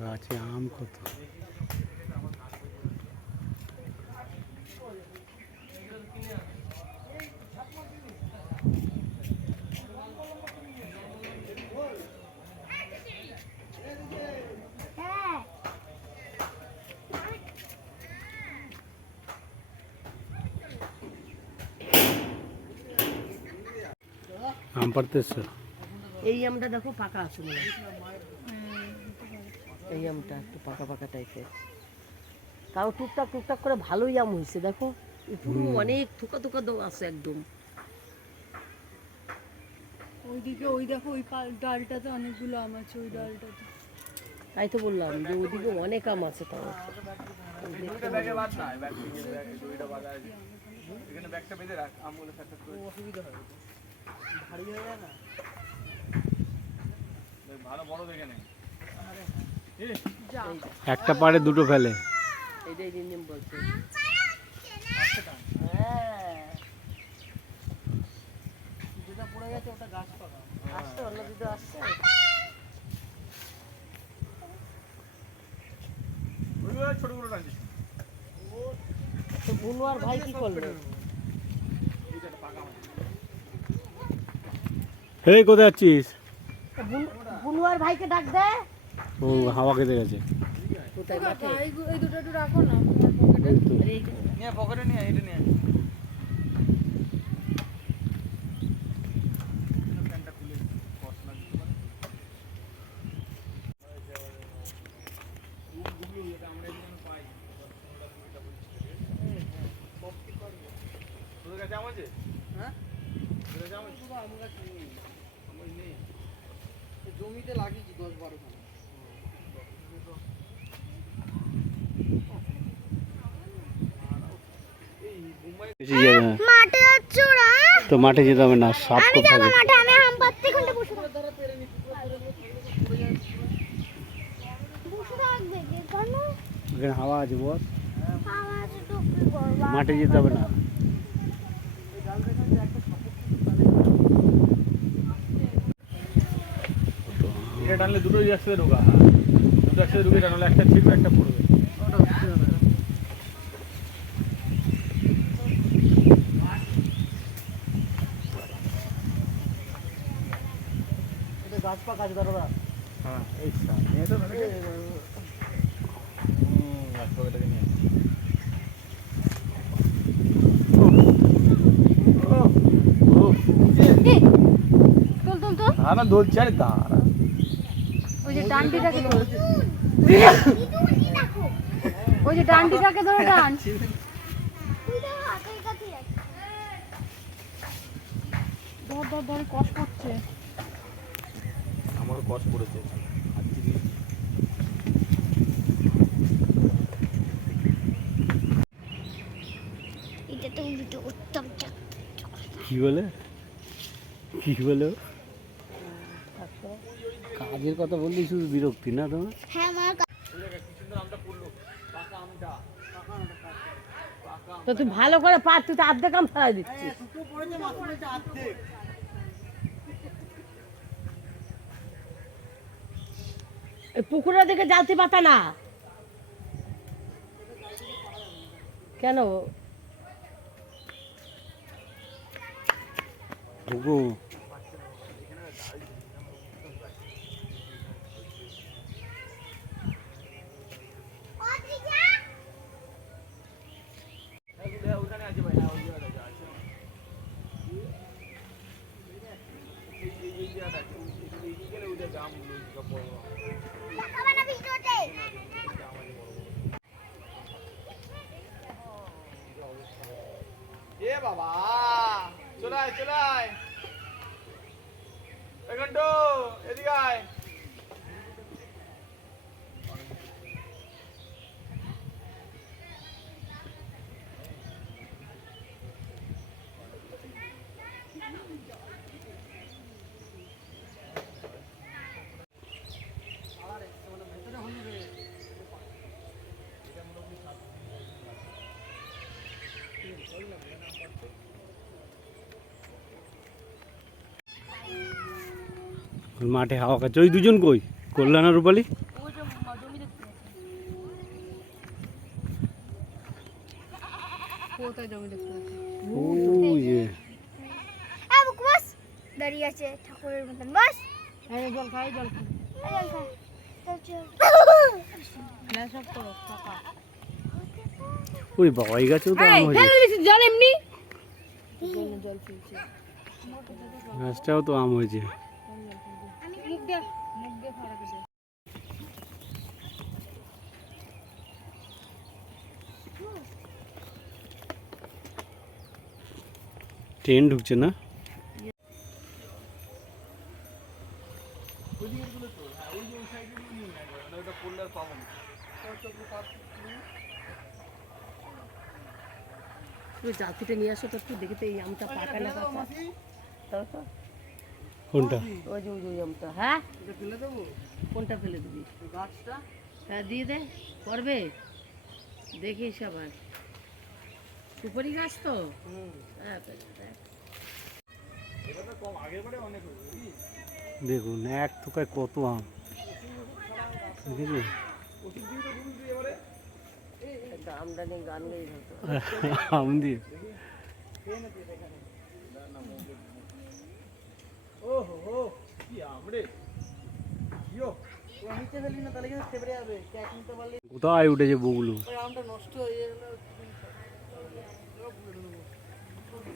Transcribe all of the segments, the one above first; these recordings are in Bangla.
গাছে আম কত! আম পাড়তেছো? এই আমটা দেখো পাকা আছে না, এই আমটা একটু পাকা পাকা টাইপের, তাও টুকটাক টুকটাক করে ভালোই আম হয়েছে। দেখো পুরো অনেক থোকা থোকা আছে একদম। ওইদিকে ওই দেখো ওই ডালটাতে অনেকগুলো আম আছে, ওই ডালটাতে। তাই তো বললাম যে ওইদিকে অনেক আম আছে। তাও অসুবিধা হয়, ভারী হয়ে যায় না। একটা পাড়ে দুটো ফেলে। এইটাই নিম বলছে। যেটা পড়ে গেছে ওটা গাছ পাকা আসছে, অন্য দুটো আসছে। বুনু আর ভাই কি করলো? এই কোথায় যাচ্ছিস? বুনু আর ভাইকে ডাক দে। ও হাওয়া খেতে গেছে। কোথায় মাঠে? এই দুটো একটু রাখো না পকেটে নিয়ে, এটা নিয়ে। জমিতে লাগিয়েছি 10-12 খানা। তো মাঠে যেতে হবে না, সাপ খুব থাকে। এখানে হাওয়া আছে বস, মাঠে যেতে হবে না। এটা টানলে দুটোই একসাথে ঢোকা, দুটো একসাথে ঢুকে টানলে একটা ছিটবে একটা পড়বে। গাছ পাকা আছে দাদা। হ্যাঁ এই সামনে তো গাছ পাকাটাকে নিয়ে না ধরছে। আরে দাঁড়া, ওই যে ডান্ডিটাকে ধরে, ওই যে ডান্ডিটাকে ধরে টান। ধর ধর ধরে কষ করছে। আমারও কষ্ট পড়েছে। কি বলে কি বলে কাজের কথা বললেই শুধু বিরক্তি না তোমার? তো তুই ভালো করে পার, তুই তো আর্ধেক আম ফেলাই দিচ্ছিস। এই পুকুরের দিকে জালতি পাতা না কেন? ঢুকো। এ বাবা চলে আয় চলে আয়, ঘন্টু এদিকে আয়। মাঠে হাওয়া খাচ্ছে। ওই দুজন কই, কল্যাণ আর রূপালী? দাঁড়িয়ে আছে ঠাকুরের মতন বাস জল খাই জল খাই এই জল খা চল চল না সব করো টাকা ওই বাবা এই গাছেও তো আম হয়েছে, জল এমনি জল ফেলছে গাছটাও তো আম হয়েছে। মুখ দে ফাড়াকে দে ট্রেন ঢুকছে না? ওটা পড়লে আর পাবো না। তুই জাতিটা নিয়ে আসো তো একটু দেখি তো এই আমটা পাকা না কাঁচা তাও তো কোনটা? ওই যে ওই আমটা হ্যাঁ এটা ফেলে দেবো কোনটা ফেলে দিবি গাছটা। হ্যাঁ দিয়ে দে করবে দেখিস আবার সুপারি গাছ তো হ্যাঁ দেখ। এটা তো কম আগের বারে অনেক হয়েছে কি? দেখুন এক থোকায় কত আম দেখেছি। ওষুধ দিয়ে তো গুরু দিয়ে এবারে একটা আমটা নিয়ে গান গাই হতো আম দিয়ে ও হো হো কি আমরে ইয়ো ওরা নিচে ফেলি না তাহলে কিন্তু ফেবরে যাবে ক্যাচ নিতে পারলে কোথায় উঠেছে বগুলো। ওই আমটা নষ্ট হয়ে গেল।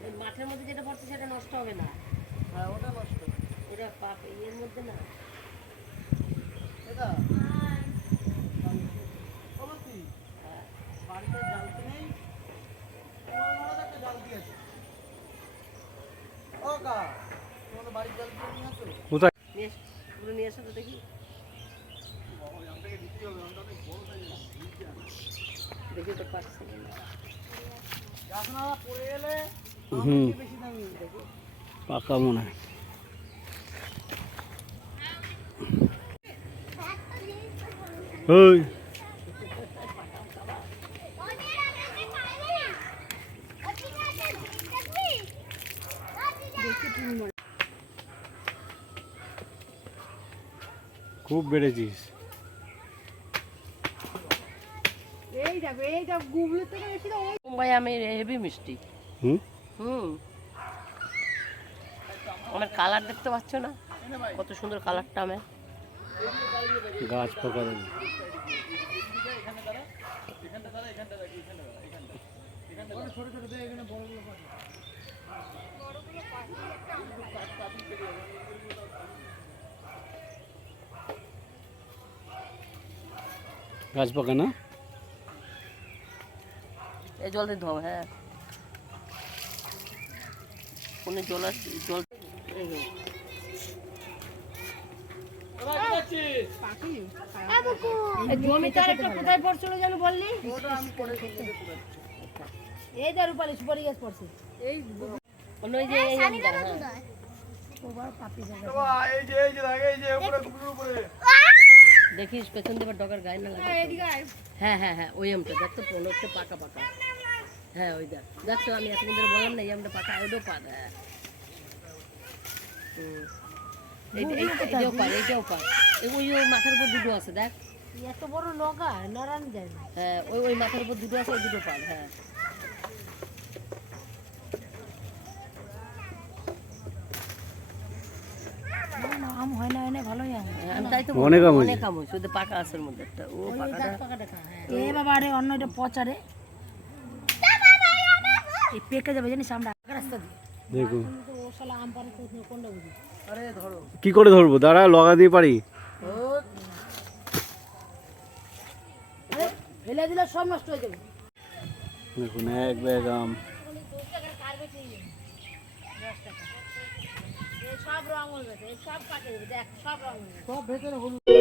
এই মাঠের মধ্যে যেটা পড়ছে সেটা নষ্ট হবে না হ্যাঁ ওটা নষ্ট এটা পাপ এর মধ্যে না এটা অবশ্যই বাড়িতে জ্বালতে নেই তোমার মনে একটা জ্বালতি আছে ও কা তোমাদের বাড়ির জ্বালতি নিয়ে আসো কোথায়? নিয়ে এসো, পুরো নিয়ে এসো তো দেখি দেখি তো পারছি না গাছ না পড়ে গেলে হুম বেশি দামি দেখো পাকা মনে হয়। ওই খুব বেড়েছিস। এই দেখো গুগলের থেকে বেশি তো ওই মুম্বাই আমি হেভি মিষ্টি হুম হুম আমার কালার দেখতে পাচ্ছ না কত সুন্দর কালারটা আমার গাছ পাকা দেবে। ছোট ছোট দিয়ে এখানে বড়গুলো পাঠাও গাছ পাকা না? এই জল দিয়ে ধোও হ্যাঁ কোন জল আছে জল এই যে। এই জমিতে আর একটা কোথায় পড়ছিল যেন বললি এই যে রূপালি সুপারি গাছ পড়ছে এই অন্য ওই যে এই আমটা, হ্যাঁ। ওবার পাপি জায়গা বাবা এই যে লাগে এই যে উপরে গুরুর উপরে দেখিস পেছন দিয়ে ডগার গায়ে না লাগে এদিকে আয় হ্যাঁ হ্যাঁ হ্যাঁ ওই আমটা দেখ তো পনেরো হচ্ছে পাকা পাকা হ্যাঁ ওই দেখ দেখছো আমি এতদিন ধরে বললাম না এই আমটা পাকা ওইটাও পাক হ্যাঁ এইটাও পাক এইটাও পাক ওই ওই মাথার উপর দুটো আছে দেখ এত বড় লগা নরান যায় না হ্যাঁ ওই ওই মাথার উপর দুটো আছে ওই দুটো পাক হ্যাঁ আম হয় না ভালোই আম আমি তাই তো অনেক আম বললাম, হয়েছে। অনেক আম হয়েছে ওদের পাকা আছে ওর মধ্যে একটা ও পাকাটা এ বাবা রে অন্য এটা পচা রে এই পেকে যাবে জানিস আমরা রাস্তা দিয়ে দেখুন ও শালা আম পারে কোনটা বুঝি আরে ধরো কি করে ধরবো, দাঁড়া লগা দিয়ে পারি। আরে ফেলে দিলে সব নষ্ট হয়ে যাবে দেখুন এক ব্যাগ আম। সব রঙ হয়ে গেছে সব পাকে দেখ সব রঙ সব ভেতরে হলুদ